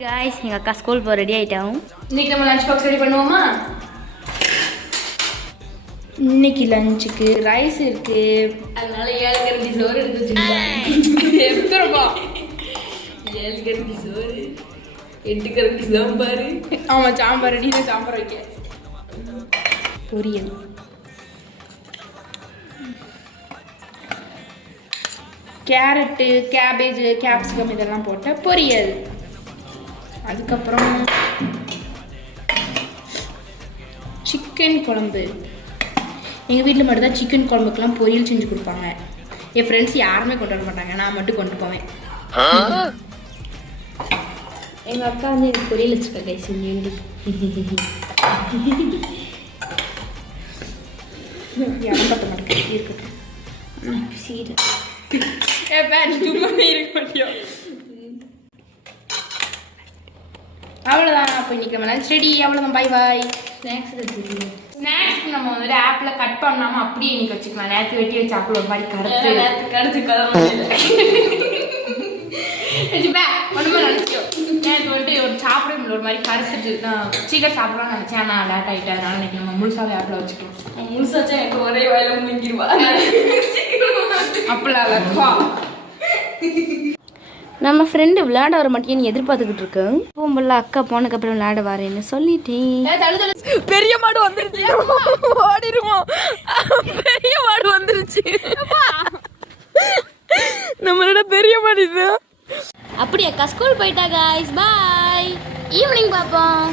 Guys எங்க அக்கா school போக ரெடி ஆயிட்டோம். இன்னைக்கு நம்ம லஞ்ச் பாக்ஸ் ரெடி பண்ணுவோமா? இன்னைக்கு லஞ்சுக்கு ரைஸ் இருக்கு, அதனால 7 கரண்டி சோறு எடுத்து வச்சிருக்கேன். எத்தனைப்பா? 7 கரண்டி சோறு, 8 கரண்டி சாம்பார். ஆமா, சாம்பார் ரெடி. சாம்பார் வைக்க பொரியல், கேரட்டு, கேபேஜ், கேப்சிகம் இதெல்லாம் போட்ட பொரியல். அதுக்கப்புறம் சிக்கன் குழம்பு. எங்கள் வீட்டில் மட்டும்தான் சிக்கன் குழம்புக்கெல்லாம் பொரியல் செஞ்சு கொடுப்பாங்க. என் ஃப்ரெண்ட்ஸ் யாருமே கொண்டு வர மாட்டாங்க, நான் மட்டும் கொண்டு போவேன். எங்கள் அக்கா வந்து எனக்கு பொரியல் வச்சுருக்கா கைஸ். வேண்டி யாரும் பார்த்த மாட்டேன் இருக்கட்டும். சீடு இருக்க முடியும். அவ்வளோதான். அப்போ இன்னைக்கு நம்ம லஞ்ச் ரெடி. அவ்வளோதான். பாய் பாய். ஸ்நாக்ஸ் நம்ம வந்துட்டு ஆப்பில் கட் பண்ணாமல் அப்படியே இன்னைக்கு வச்சுக்கலாம். நேற்று வெட்டி வச்ச ஆப்பிள் ஒரு மாதிரி கருத்து ஒன்றுமே நினச்சிட்டோம். நேற்று வந்துட்டு ஒரு சாப்பிட முடியல, ஒரு மாதிரி கருத்துட்டு நான் சீக்கிரம் சாப்பிடலாம்னு நினச்சேன். நான் லேட் ஆகிட்டேன். அதனால இன்னைக்கு நம்ம முழுசாவே ஆப்பில் வச்சுக்கலாம். முழுசாச்சா எனக்கு ஒரே வாயில முங்கிடுவா. அப்படிலாம் இல்லைப்பா. நம்ம ஃப்ரெண்டு விளையாட வர மாட்டேன்னு எதிர்பார்த்துக்கிட்டு இருக்கேன். போகும்போது அக்கா போனதுக்கப்புறம் விளையாட வரேன்னு சொல்லிட்டேன். பெரிய மாடு வந்துருச்சு, ஓடிடுவோம். பெரிய மாடு வந்துருச்சு, நம்மளோட பெரிய மாடு இது. அப்படி அக்கா ஸ்கூல் போயிட்டா. Guys bye. ஈவினிங் பார்ப்போம்.